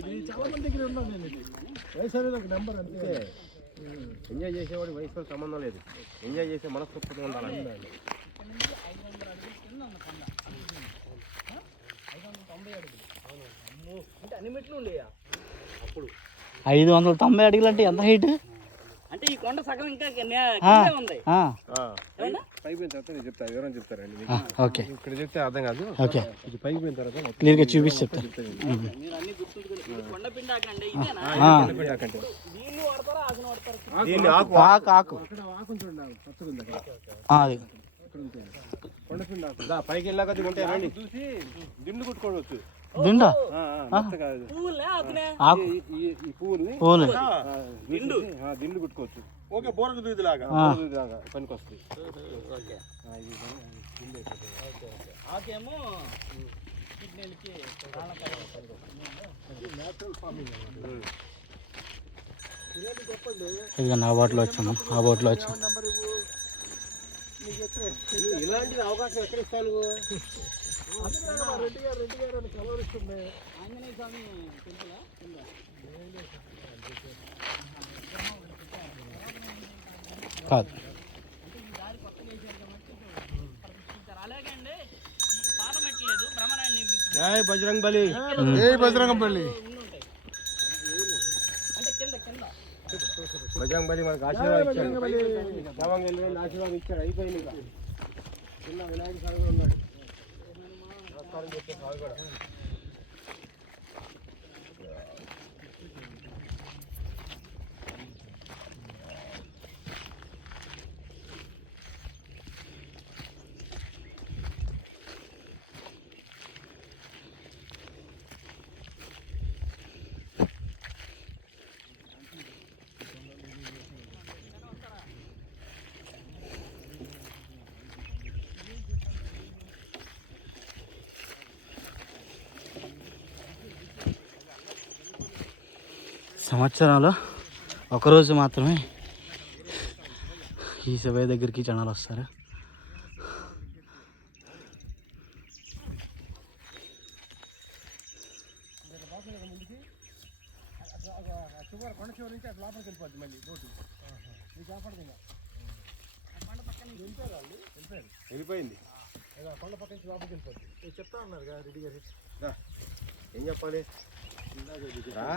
ఇది చాలా మంది దగ్గర ఉన్నాను నేను. ఇది వయసు అనేది ఒక నెంబర్ అంతే. ఎంజాయ్ చేసేవాడి వయసుతో సంబంధం లేదు, ఎంజాయ్ చేసే మనస్తత్వం ఉండాలి. అంటే అన్ని మెట్లు ఉండేయా అప్పుడు? 590 అడుగులు అంటే ఎంత హైట్? అంటే ఈ కొండ సగం ఇంకా ఉంది. పైకి పోయిన తర్వాత నేను చెప్తాను, వివరం చెప్తారండి. ఓకే, ఇక్కడ చెప్తే అర్థం కాదు. ఓకే, ఇది పైకి పోయిన తర్వాత క్లియర్గా చూపించి చెప్తాను. మీరు అన్ని గుర్తుంచుకోండి. కొండ పిండాకండి ఇదేనా? దీన్ని వాడతారా ఆకును వాడతారా? దీన్ని ఆకు ఆకు ఆకు అక్కడ ఆకుని చూడండి, పచ్చగా ఉంది అక్కడ. అది కొండపిండి ఆకు. పైకి వెళ్ళాక అది ఉంటే రండి చూసి దిండు కుట్టుకోవచ్చు. దిండా పువ్వులే ఆకునే? ఆకు ఈ పువ్వుల్ని పూలు దిండు దిండు కుట్టుకోవచ్చు. ఓకే, బోరక దూదిలాగా పనికి వస్తుంది. ఆకేమో కిడ్నీలకి ఇదిగో నా బోట్లో వచ్చాము, ఆ బోట్లో వచ్చాము. ఇలాంటి అవకాశం ఎక్కడ ఇస్తాను? రెడ్డి గారు అని కలవరిస్తుంది. ఆంజనేయ స్వామి టెంపులా? కాదు, అలాగే అండి. ఈ పాత మెట్లు లేదు, బ్రహ్మనాయుడు జై బజరంగ్ బలి. ఏ బజరంగపల్లి అంటే కింద కింద బజరంగ్ బలి మనకు ఆశీర్వాదం ఇచ్చాడు. అయిపోయింది. ఇక చిన్న వినాయక స్వామి ఉన్నాడు. నమస్కారం చెప్పే స్వామి కూడా. సంవత్సరంలో ఒకరోజు మాత్రమే ఈ శివయ్య దగ్గరికి జనాలు వస్తారు. కొండ చివరి నుంచి అట్లా లోపలికి వెళ్ళిపోద్ది మళ్ళీ రోడ్డు. మీకు కాపాడుతుంది వెళ్ళిపోయింది. కొండ పక్క నుంచి లోపలికి వెళ్ళిపోద్ది. చెప్తా ఉన్నారు కదా రెడ్డి గారు. ఏం చెప్పాలి? రా